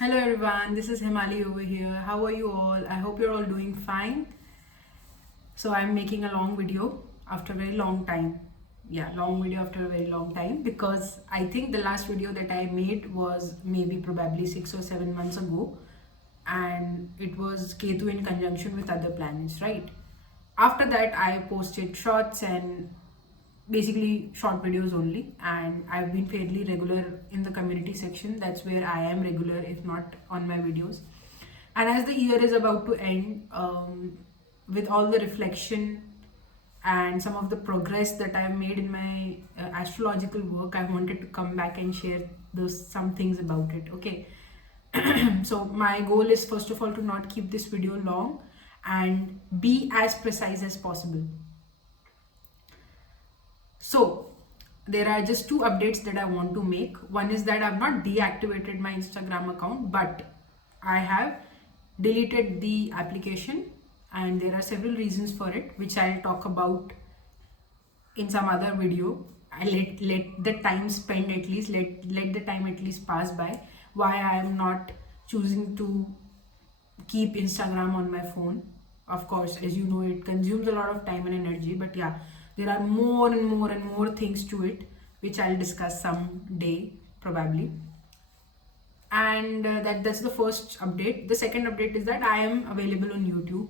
Hello everyone, this is Hemali over here. How are you all? I hope you're all doing fine. So I'm making a long video after a very long time. Yeah, long video after a very long time because I think the last video that I made was maybe probably 6 or 7 months ago, and it was KETU in conjunction with other planets, right? After that, I posted shorts and basically short videos only, and I've been fairly regular in the community section. That's where I am regular, if not on my videos. And as the year is about to end, with all the reflection and some of the progress that I've made in my astrological work, I wanted to come back and share those some things about it. Okay. So my goal is first of all to not keep this video long and be as precise as possible. So there are just two updates that I want to make. One is that I've not deactivated my Instagram account, but I have deleted the application, and there are several reasons for it, which I'll talk about in some other video. I let the time spend, at least let the time at least pass by, why I am not choosing to keep Instagram on my phone. Of course, as you know, it consumes a lot of time and energy, but yeah, there are more and more and more things to it, which I'll discuss someday probably. And that's the first update. The second update is that I am available on YouTube.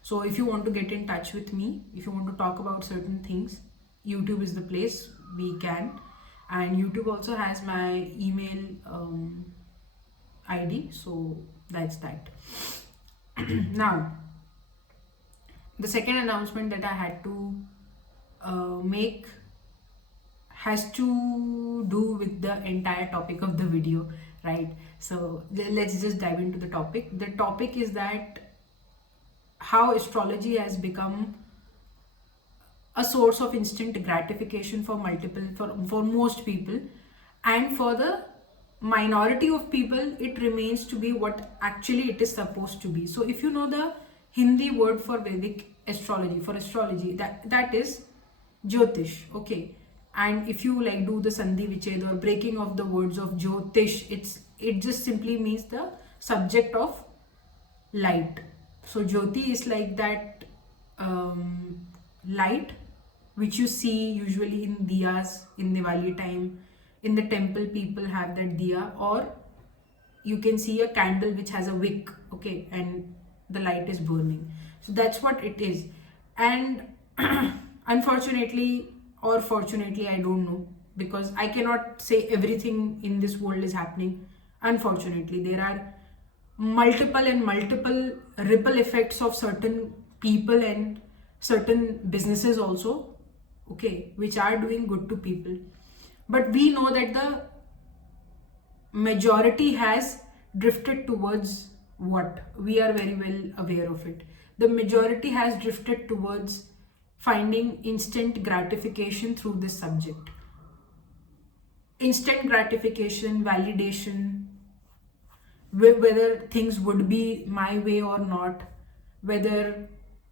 So if you want to get in touch with me, if you want to talk about certain things, YouTube is the place we can. And YouTube also has my email ID. So that's that. Now, the second announcement that I had to make has to do with the entire topic of the video, right? So let's just dive into the topic. The topic is that how astrology has become a source of instant gratification for most people, and for the minority of people it remains to be what actually it is supposed to be. So if you know the Hindi word for Vedic astrology, for astrology, that is Jyotish, okay? And if you like do the Sandhi Vichhed or breaking of the words of Jyotish, it just simply means the subject of light. So Jyoti is like that light which you see usually in diyas in Diwali time. In the temple, people have that diya, or you can see a candle which has a wick, okay, and the light is burning. So that's what it is. And unfortunately or fortunately, I don't know, because I cannot say everything in this world is happening. Unfortunately, there are multiple ripple effects of certain people and certain businesses also, okay, which are doing good to people. But we know that the majority has drifted towards what? We are very well aware of it. The majority has drifted towards finding instant gratification through this subject. Instant gratification, validation, whether things would be my way or not, whether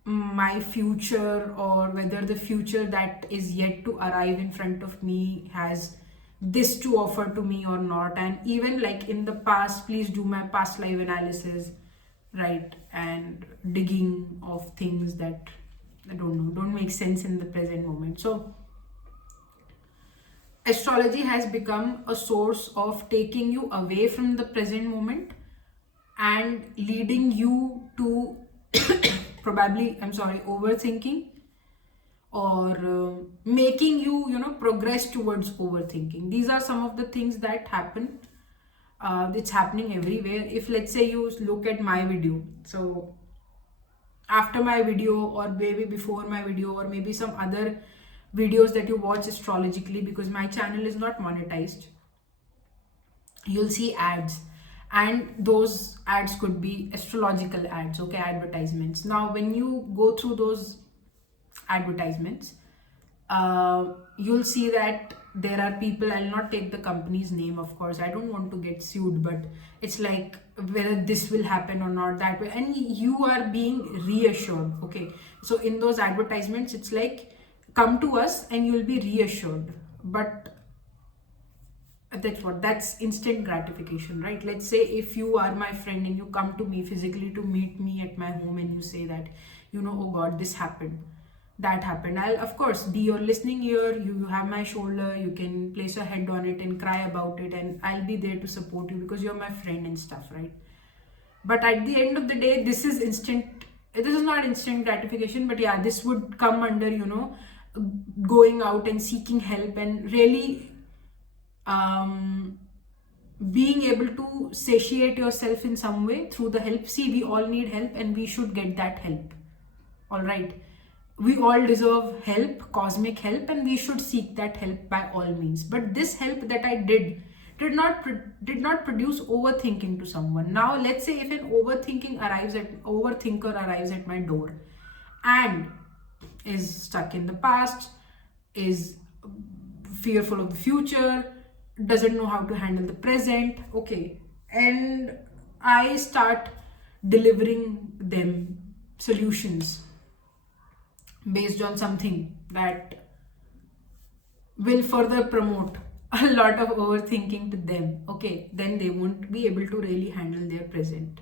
my future or whether the future that is yet to arrive in front of me has this to offer to me or not. And even like in the past, please do my past life analysis, right? And digging of things that I don't make sense in the present moment. So astrology has become a source of taking you away from the present moment and leading you to probably, I'm sorry, overthinking, or making you progress towards overthinking. These are some of the things that happen. It's happening everywhere. If let's say you look at my video, so after my video or maybe before my video or maybe some other videos that you watch astrologically, because my channel is not monetized, you'll see ads, and those ads could be astrological ads, okay, advertisements. Now when you go through those advertisements, you'll see that there are people, I'll not take the company's name, of course, I don't want to get sued, but it's like whether this will happen or not, that way, and you are being reassured, okay? So in those advertisements, it's like, come to us and you'll be reassured. But That's instant gratification, right? Let's say if you are my friend and you come to me physically to meet me at my home, and you say that, oh God, this happened, that happened. I'll of course be your listening ear. You have my shoulder, you can place your head on it and cry about it, and I'll be there to support you because you're my friend and stuff, right? But at the end of the day, this is not instant gratification, but yeah, this would come under going out and seeking help and really being able to satiate yourself in some way through the help. See, we all need help and we should get that help. All right. We all deserve help, cosmic help, and we should seek that help by all means. But this help that I did not produce overthinking to someone. Now, let's say if an overthinker arrives at my door and is stuck in the past, is fearful of the future, doesn't know how to handle the present, okay, and I start delivering them solutions based on something that will further promote a lot of overthinking to them, okay, then they won't be able to really handle their present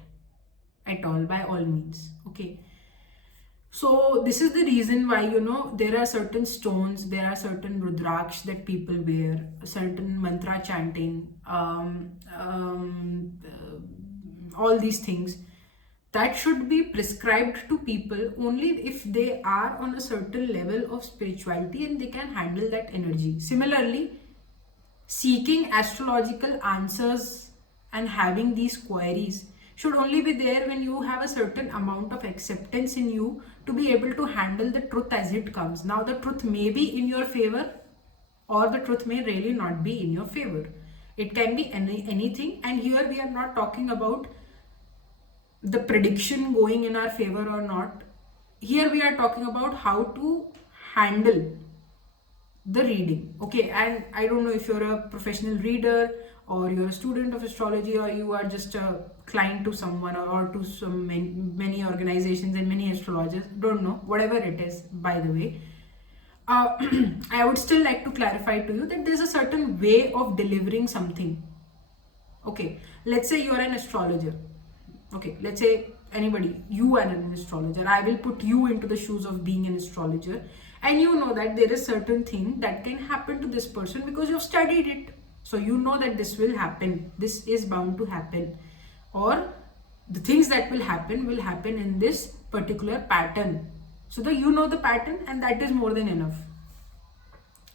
at all, by all means, okay. So this is the reason why, there are certain stones, there are certain rudraksh that people wear, certain mantra chanting, all these things that should be prescribed to people only if they are on a certain level of spirituality and they can handle that energy. Similarly, seeking astrological answers and having these queries should only be there when you have a certain amount of acceptance in you to be able to handle the truth as it comes. Now, the truth may be in your favor or the truth may really not be in your favor. It can be anything, and here we are not talking about the prediction going in our favor or not. Here we are talking about how to handle the reading, okay. And I don't know if you're a professional reader or you're a student of astrology or you are just a client to someone or to some many organizations and many astrologers, don't know, whatever it is, by the way, I would still like to clarify to you that there's a certain way of delivering something, okay. Let's say you're an astrologer, okay, let's say anybody, you are an astrologer, I will put you into the shoes of being an astrologer, and you know that there is certain thing that can happen to this person because you've studied it, so you know that this will happen, this is bound to happen, or the things that will happen in this particular pattern, so that you know the pattern, and that is more than enough.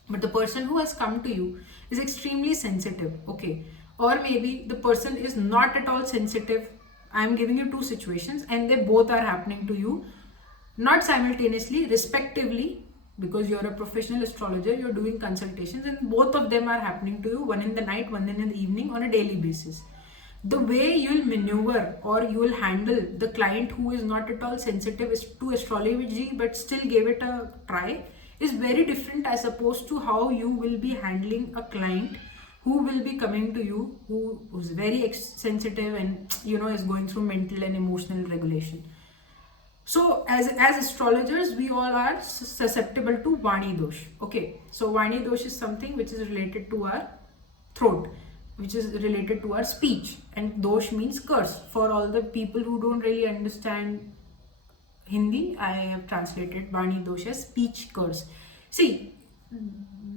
But the person who has come to you is extremely sensitive, okay, or maybe the person is not at all sensitive. I am giving you two situations and they both are happening to you, not simultaneously, respectively, because you're a professional astrologer, you're doing consultations, and both of them are happening to you, one in the night, one in the evening, on a daily basis. The way you'll maneuver or you will handle the client who is not at all sensitive to astrology but still gave it a try is very different as opposed to how you will be handling a client who will be coming to you who's very sensitive and is going through mental and emotional regulation. So as astrologers, we all are susceptible to Vani dosh, okay. So Vani dosh is something which is related to our throat, which is related to our speech, and dosh means curse. For all the people who don't really understand Hindi, I have translated Vani dosh as speech curse. See,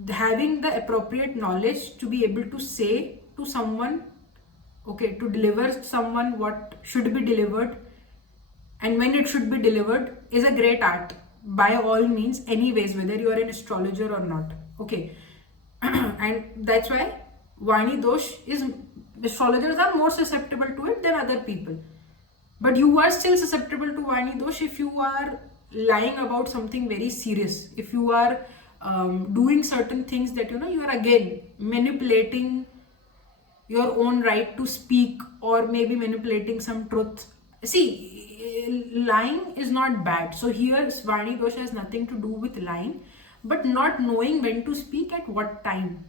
having the appropriate knowledge to be able to say to someone, okay, to deliver someone what should be delivered and when it should be delivered is a great art, by all means, anyways, whether you are an astrologer or not, okay. And that's why Vani dosh is, astrologers are more susceptible to it than other people, but you are still susceptible to Vani dosh if you are lying about something very serious, if you are doing certain things that you are again manipulating your own right to speak, or maybe manipulating some truth. See, lying is not bad, so here Vani dosh has nothing to do with lying, but not knowing when to speak at what time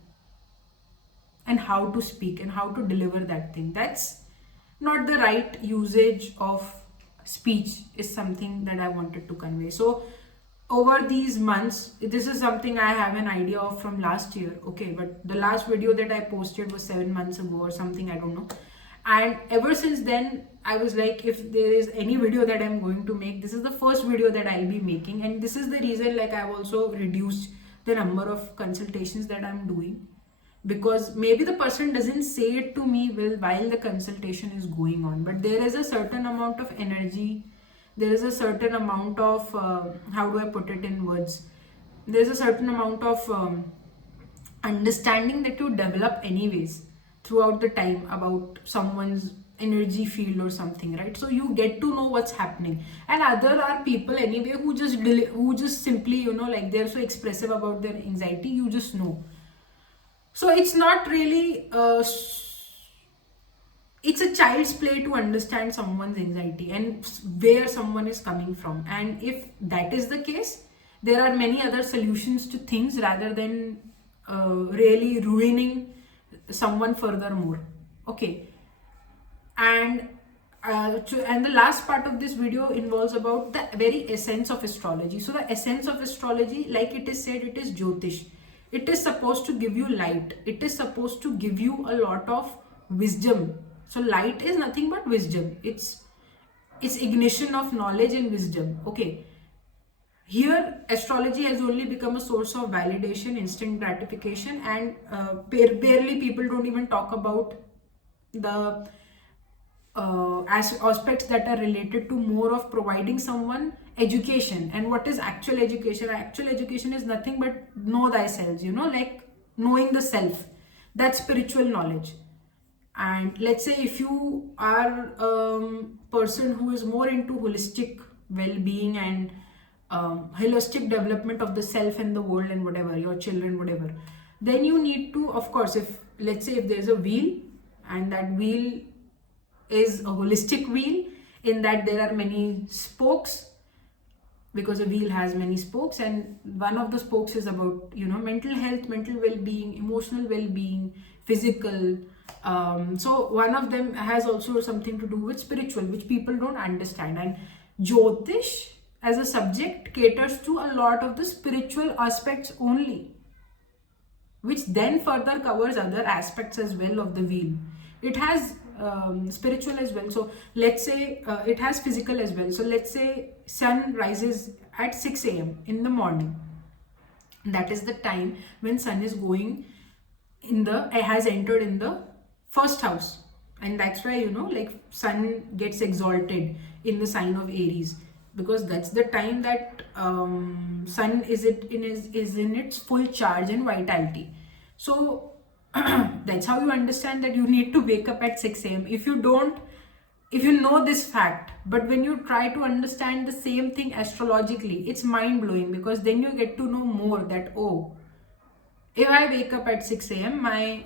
and how to speak and how to deliver that thing, that's not the right usage of speech, is something that I wanted to convey. So over these months, this is something I have an idea of from last year, okay, but the last video that I posted was 7 months ago or something, I don't know. And ever since then, I was like, if there is any video that I'm going to make, this is the first video that I'll be making. And this is the reason, like, I've also reduced the number of consultations that I'm doing, because maybe the person doesn't say it to me while the consultation is going on, but there is a certain amount of energy, there is a certain amount of how do I put it in words, there's a certain amount of understanding that you develop anyways throughout the time about someone's energy field or something, right? So you get to know what's happening. And other are people anyway who just simply, you know, like, they're so expressive about their anxiety, you just know. So it's not really it's a child's play to understand someone's anxiety and where someone is coming from. And if that is the case, there are many other solutions to things rather than really ruining someone furthermore. Okay. And the last part of this video involves about the very essence of astrology. So the essence of astrology, like it is said, it is Jyotish. It is supposed to give you light. It is supposed to give you a lot of wisdom. So light is nothing but wisdom. It's ignition of knowledge and wisdom. Okay. Here, astrology has only become a source of validation, instant gratification, and barely people don't even talk about the aspects that are related to more of providing someone education. And what is actual education? Actual education is nothing but know thyself, you know, like knowing the self. That's spiritual knowledge. And let's say if you are a person who is more into holistic well-being and holistic development of the self and the world and whatever, your children, whatever, then you need to, of course, if let's say if there's a wheel and that wheel is a holistic wheel, in that there are many spokes, because a wheel has many spokes, and one of the spokes is about, you know, mental health, mental well-being, emotional well-being, physical. So one of them has also something to do with spiritual, which people don't understand. And Jyotish as a subject caters to a lot of the spiritual aspects only, which then further covers other aspects as well of the wheel. It has spiritual as well. So let's say it has physical as well. So let's say sun rises at 6 a.m. in the morning. That is the time when sun is going has entered in the first house. And that's why, you know, like, sun gets exalted in the sign of Aries, because that's the time that sun is in its full charge and vitality. So that's how you understand that you need to wake up at 6 a.m. If you know this fact, but when you try to understand the same thing astrologically, it's mind-blowing, because then you get to know more that, oh, if I wake up at 6 a.m., my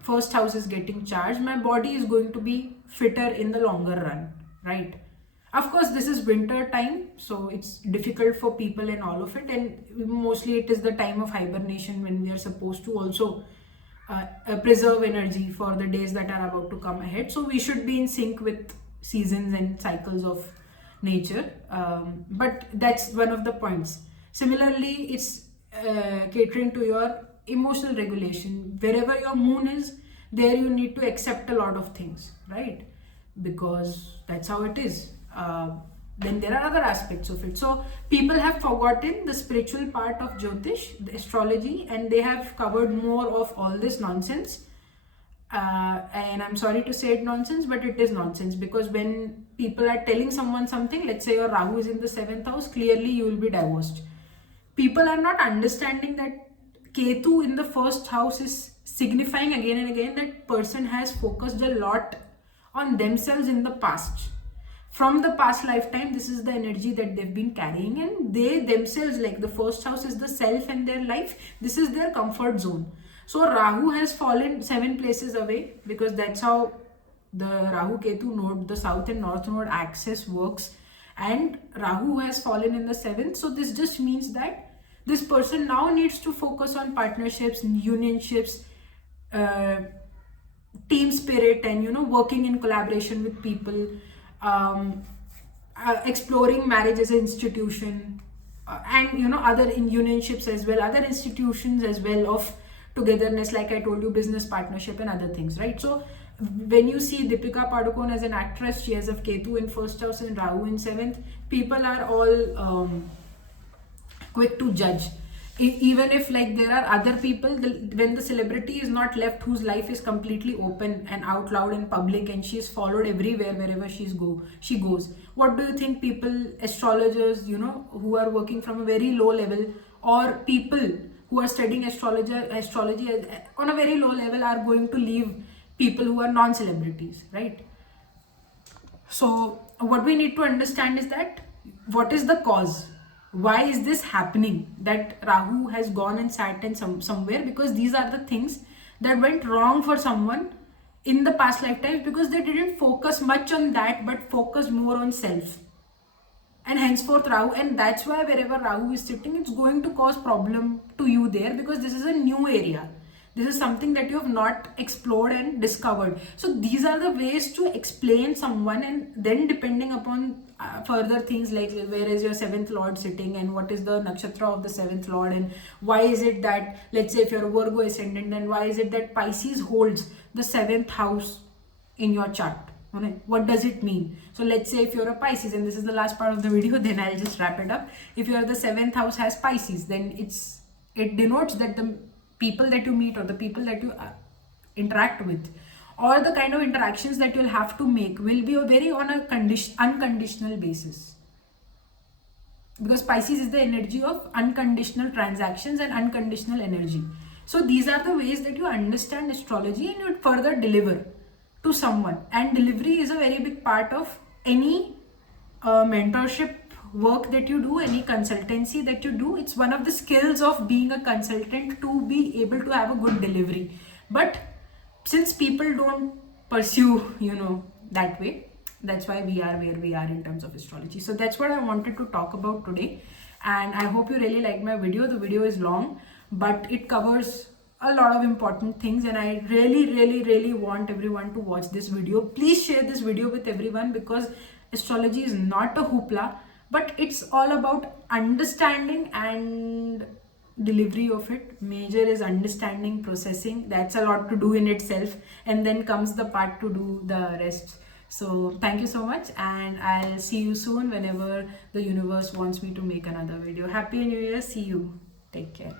first house is getting charged, my body is going to be fitter in the longer run, right? Of course, this is winter time, so it's difficult for people and all of it, and mostly it is the time of hibernation when we are supposed to also preserve energy for the days that are about to come ahead. So we should be in sync with seasons and cycles of nature, but that's one of the points. Similarly, it's catering to your emotional regulation. Wherever your moon is, there you need to accept a lot of things, right? Because that's how it is. Then there are other aspects of it. So people have forgotten the spiritual part of Jyotish, the astrology, and they have covered more of all this nonsense. And I'm sorry to say it nonsense, but it is nonsense, because when people are telling someone something, let's say your Rahu is in the 7th house, clearly you will be divorced. People are not understanding that KETU in the first house is signifying again and again that person has focused a lot on themselves in the past. From the past lifetime, this is the energy that they've been carrying, and they themselves, like, the first house is the self and their life. This is their comfort zone. So Rahu has fallen 7 places away, because that's how the Rahu Ketu node, the south and north node axis works, and Rahu has fallen in the 7th. So this just means that this person now needs to focus on partnerships, unionships, team spirit, and, you know, working in collaboration with people, exploring marriage as an institution, and you know, other in unionships as well, other institutions as well of togetherness, like I told you, business partnership and other things, right? So when you see Deepika Padukone as an actress, she has a Ketu in first house and Rahu in seventh, people are all quick to judge. Even if like there are other people, when the celebrity is not left, whose life is completely open and out loud in public, and she is followed everywhere wherever she goes, what do you think people, astrologers, you know, who are working from a very low level, or people who are studying astrology on a very low level, are going to leave people who are non-celebrities, right? So what we need to understand is that what is the cause? Why is this happening? That Rahu has gone and sat in somewhere, because these are the things that went wrong for someone in the past lifetimes, because they didn't focus much on that but focus more on self. And henceforth Rahu, and that's why wherever Rahu is sitting, it's going to cause problem to you there, because this is a new area. This is something that you have not explored and discovered. So these are the ways to explain someone, and then depending upon further things like where is your seventh lord sitting, and what is the nakshatra of the seventh lord, and why is it that, let's say if you're a Virgo ascendant, and why is it that Pisces holds the seventh house in your chart. What does it mean? So let's say if you're a Pisces, and this is the last part of the video, then I'll just wrap it up. If you're the seventh house has Pisces, then it denotes that the people that you meet, or the people that you interact with, or the kind of interactions that you'll have to make, will be very on a unconditional basis. Because Pisces is the energy of unconditional transactions and unconditional energy. So these are the ways that you understand astrology, and you further deliver to someone. And delivery is a very big part of any mentorship work that you do, any consultancy that you do. It's one of the skills of being a consultant, to be able to have a good delivery. But since people don't pursue, you know, that way, that's why we are where we are in terms of astrology. So that's what I wanted to talk about today, and I hope you really liked my video. The video is long, but it covers a lot of important things, and I really want everyone to watch this video. Please share this video with everyone, because astrology is not a hoopla, but it's all about understanding and delivery of it. Major is understanding, processing. That's a lot to do in itself, and then comes the part to do the rest. So thank you so much, and I'll see you soon whenever the universe wants me to make another video. Happy New Year. See you. Take care.